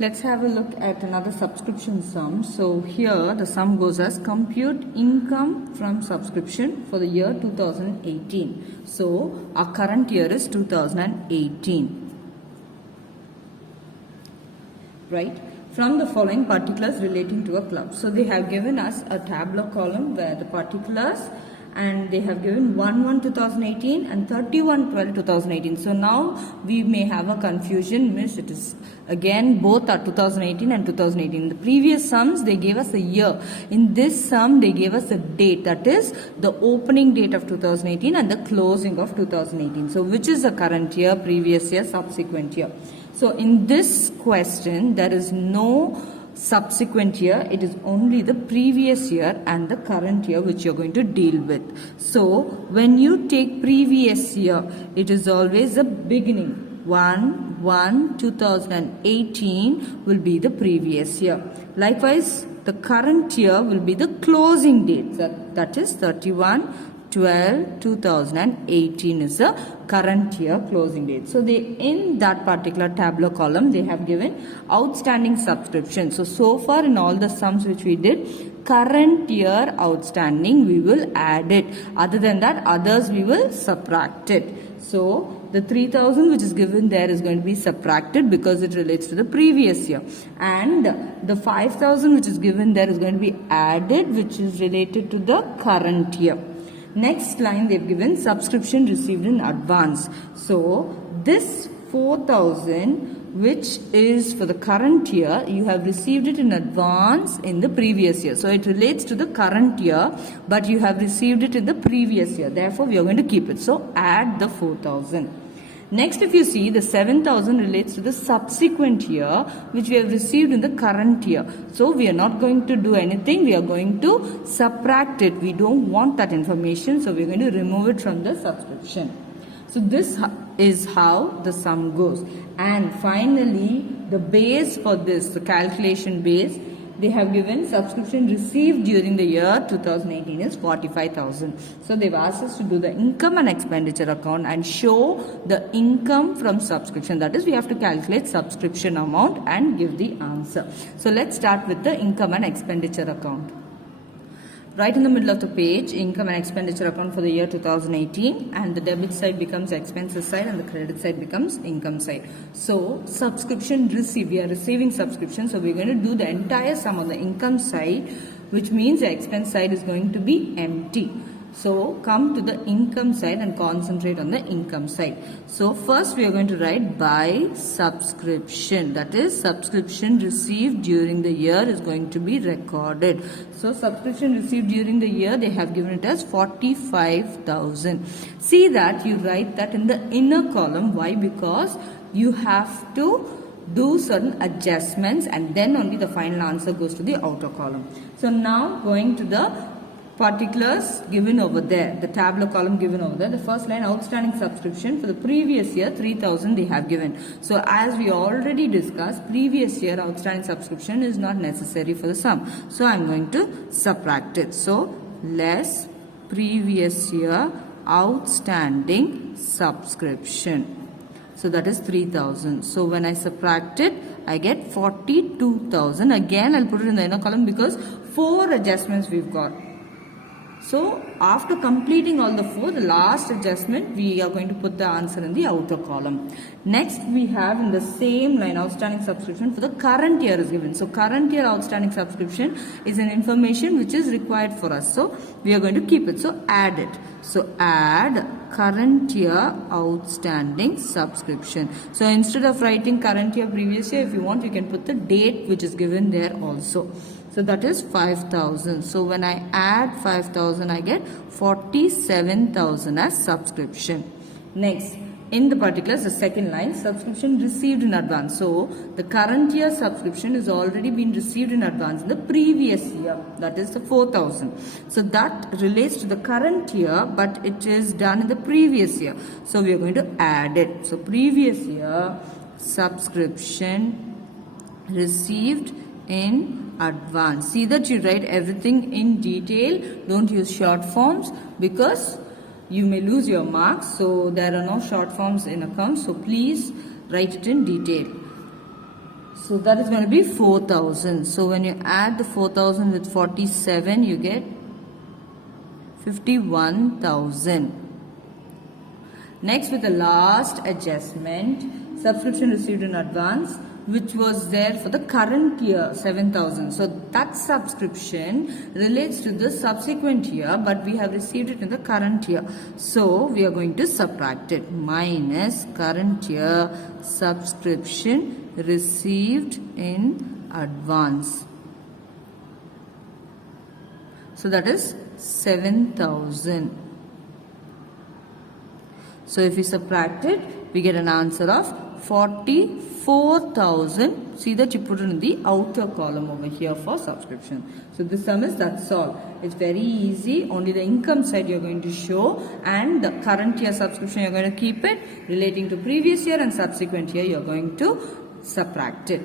Let's have a look at another subscription sum. So here the sum goes as compute income from subscription for the year 2018. So our current year is 2018. Right? From the following particulars relating to a club. So they have given us a tabular column where the particulars, and they have given 1/1/2018 and 31/12/2018. So now we may have a confusion, miss. It is again both are 2018 and 2018. In the previous sums they gave us a year. In this sum they gave us a date, that is the opening date of 2018 and the closing of 2018. So which is the current year, previous year, subsequent year. So in this question there is no subsequent year, it is only the previous year and the current year which you are going to deal with. So when you take previous year, it is always the beginning. 1/1/2018 will be the previous year. Likewise, the current year will be the closing date, that is 31/12/2018 is the current year closing date. So they, in that particular tabular column, they have given outstanding subscription. So far in all the sums which we did, current year outstanding we will add it. Other than that, others we will subtract it. So the 3000 which is given there is going to be subtracted because it relates to the previous year, and the 5000 which is given there is going to be added, which is related to the current year. Next line they've given subscription received in advance. So this 4000 which is for the current year, you have received it in advance in the previous year. So it relates to the current year, but you have received it in the previous year. Therefore we are going to keep it. So add the 4000. Next, if you see, the 7000 relates to the subsequent year which we have received in the current year. So we are not going to do anything. We are going to subtract it. We don't want that information. So we are going to remove it from the subscription. So this is how the sum goes. And finally, the base for this, the calculation base, they have given subscription received during the year 2018 is 45,000. So they've asked us to do the income and expenditure account and show the income from subscription. That is, we have to calculate subscription amount and give the answer. So let's start with the income and expenditure account. Right in the middle of the page, income and expenditure account for the year 2018, and the debit side becomes expenses side and the credit side becomes income side. So subscription received, we are receiving subscription, so we are going to do the entire sum on the income side, which means the expense side is going to be empty. So come to the income side and concentrate on the income side. So first we are going to write by subscription, that is subscription received during the year is going to be recorded. So subscription received during the year, they have given it as 45,000. See that you write that in the inner column. Why? Because you have to do certain adjustments and then only the final answer goes to the outer column. So now going to the particulars given over there, the tabular column given over there, the first line, outstanding subscription for the previous year 3000 they have given. So as we already discussed, previous year outstanding subscription is not necessary for the sum. So I am going to subtract it. So less previous year outstanding subscription. So that is 3000. So when I subtract it, I get 42,000. Again I'll put it in the inner column because 4 adjustments we've got. So after completing all the 4, the last adjustment, we are going to put the answer in the outer column. Next we have in the same line, outstanding subscription for the current year is given. So current year outstanding subscription is an information which is required for us. So we are going to keep it. So add it. So add current year outstanding subscription. So instead of writing current year, previous year, if you want, you can put the date which is given there also. So that is 5,000. So when I add 5,000, I get 47,000 as subscription. Next, in the particulars, the second line, subscription received in advance. So the current year subscription is already been received in advance in the previous year. That is the 4,000. So that relates to the current year, but it is done in the previous year. So we are going to add it. So previous year subscription received in advance. See that you write everything in detail. Don't use short forms because you may lose your marks. So there are no short forms in accounts. So please write it in detail. So that is going to be 4,000. So when you add the 4,000 with 47, you get 51,000. Next, with the last adjustment, subscription received in advance, which was there for the current year, 7,000. So that subscription relates to the subsequent year, but we have received it in the current year. So we are going to subtract it. Minus current year subscription received in advance. So that is 7,000. So if we subtract it, we get an answer of 44,000. See that you put it in the outer column over here for subscription. So this sum is, that's all. It's very easy. Only the income side you're going to show, and the current year subscription you're going to keep it. Relating to previous year and subsequent year, you're going to subtract it.